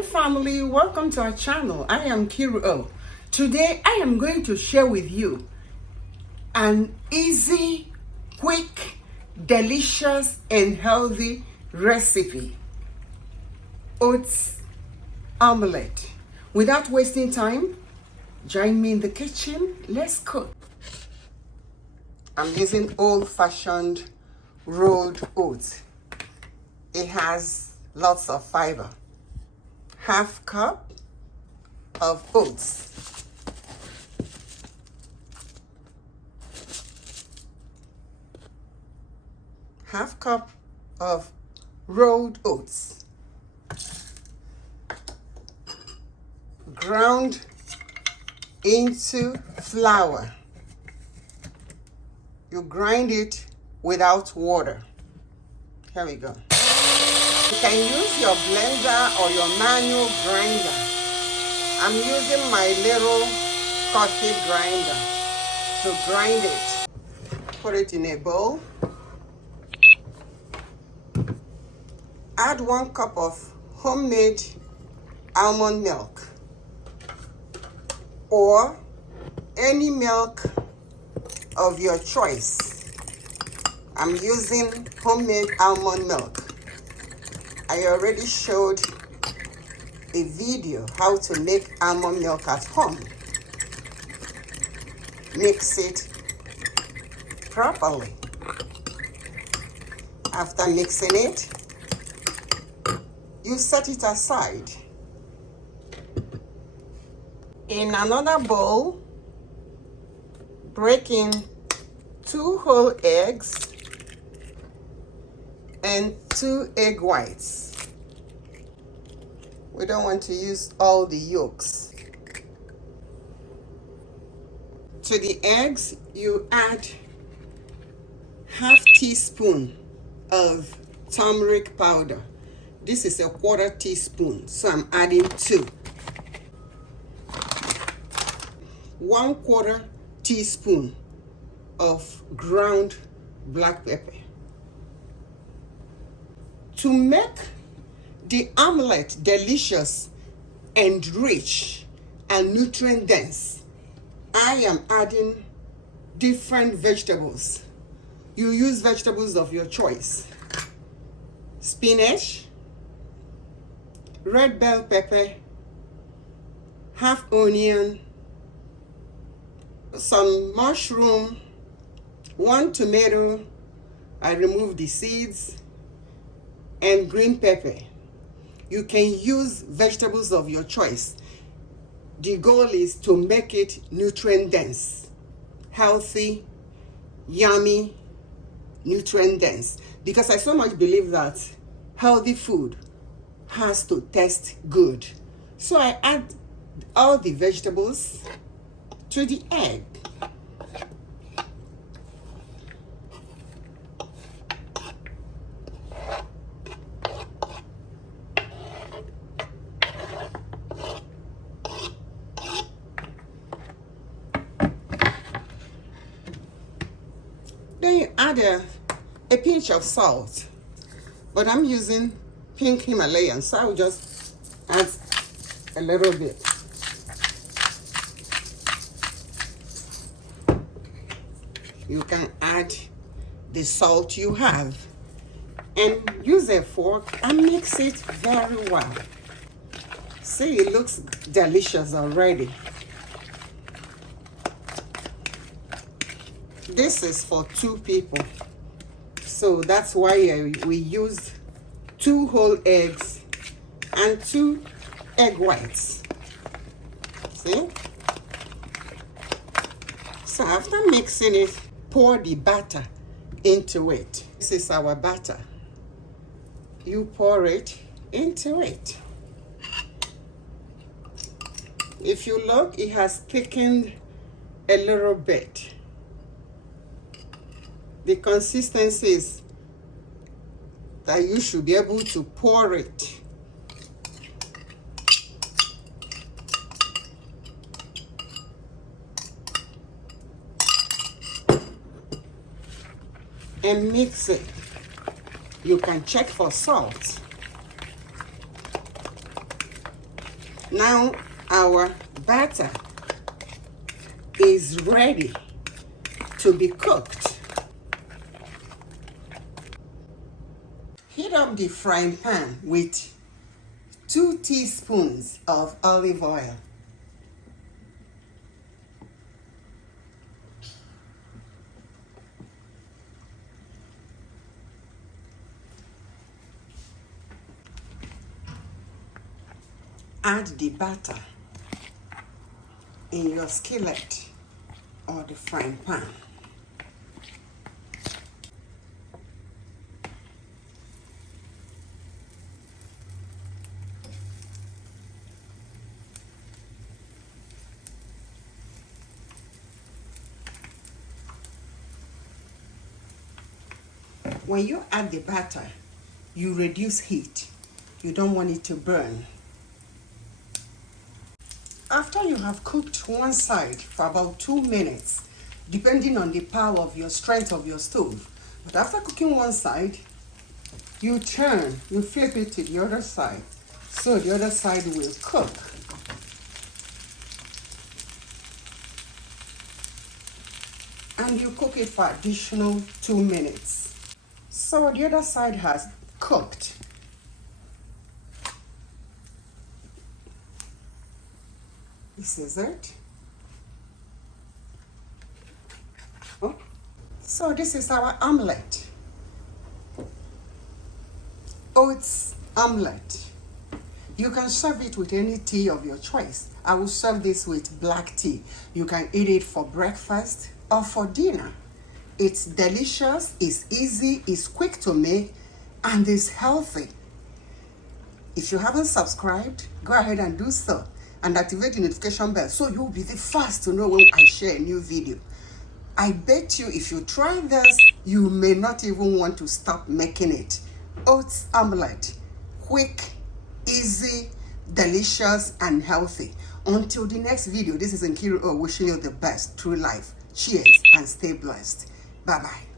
Hi family, welcome to our channel. I am Nkiruoh. Today I am going to share with you an easy, quick, delicious and healthy recipe. Oats omelet. Without wasting time, join me in the kitchen. Let's cook. I'm using old-fashioned rolled oats. It has lots of fiber. Half cup of oats. Half cup of rolled oats. Ground into flour. You grind it without water. Here we go. You can use your blender or your manual grinder. I'm using my little coffee grinder to grind it. Put it in a bowl. Add 1 cup of homemade almond milk or any milk of your choice. I'm using homemade almond milk. I already showed a video how to make almond milk at home. Mix it properly. After mixing it, you set it aside. In another bowl, break in 2 whole eggs and 2 egg whites. We don't want to use all the yolks. To the eggs, you add half teaspoon of turmeric powder. This is 1/4 teaspoon, so I'm adding 2. 1/4 teaspoon of ground black pepper. To make the omelette delicious and rich and nutrient dense, I am adding different vegetables. You use vegetables of your choice. Spinach, red bell pepper, half onion, some mushroom, 1 tomato, I removed the seeds, and green pepper. You can use vegetables of your choice. The goal is to make it nutrient dense, healthy, yummy, nutrient dense. Because I so much believe that healthy food has to taste good. So I add all the vegetables to the egg. Then you add a pinch of salt, but I'm using pink Himalayan, so I'll just add a little bit. You can add the salt you have and use a fork and mix it very well. See, it looks delicious already. This is for 2 people, so that's why we used 2 whole eggs and 2 egg whites. See? So after mixing it, pour the batter into it. This is our batter. You pour it into it. If you look, it has thickened a little bit. The consistency is that you should be able to pour it. And mix it. You can check for salt. Now our batter is ready to be cooked. Heat up the frying pan with 2 teaspoons of olive oil. Add the batter in your skillet or the frying pan. When you add the batter, you reduce heat. You don't want it to burn. After you have cooked one side for about 2 minutes, depending on the power of your strength of your stove, but after cooking one side, you flip it to the other side, so the other side will cook. And you cook it for additional 2 minutes. So the other side has cooked. This is it. Oh. So this is our omelette. Oats omelet. You can serve it with any tea of your choice. I will serve this with black tea. You can eat it for breakfast or for dinner. It's delicious, it's easy, it's quick to make, and it's healthy. If you haven't subscribed, go ahead and do so. And activate the notification bell so you'll be the first to know when I share a new video. I bet you if you try this, you may not even want to stop making it. Oats omelette. Quick, easy, delicious, and healthy. Until the next video, this is Nkiruoh wishing you the best through life. Cheers and stay blessed. Bye-bye.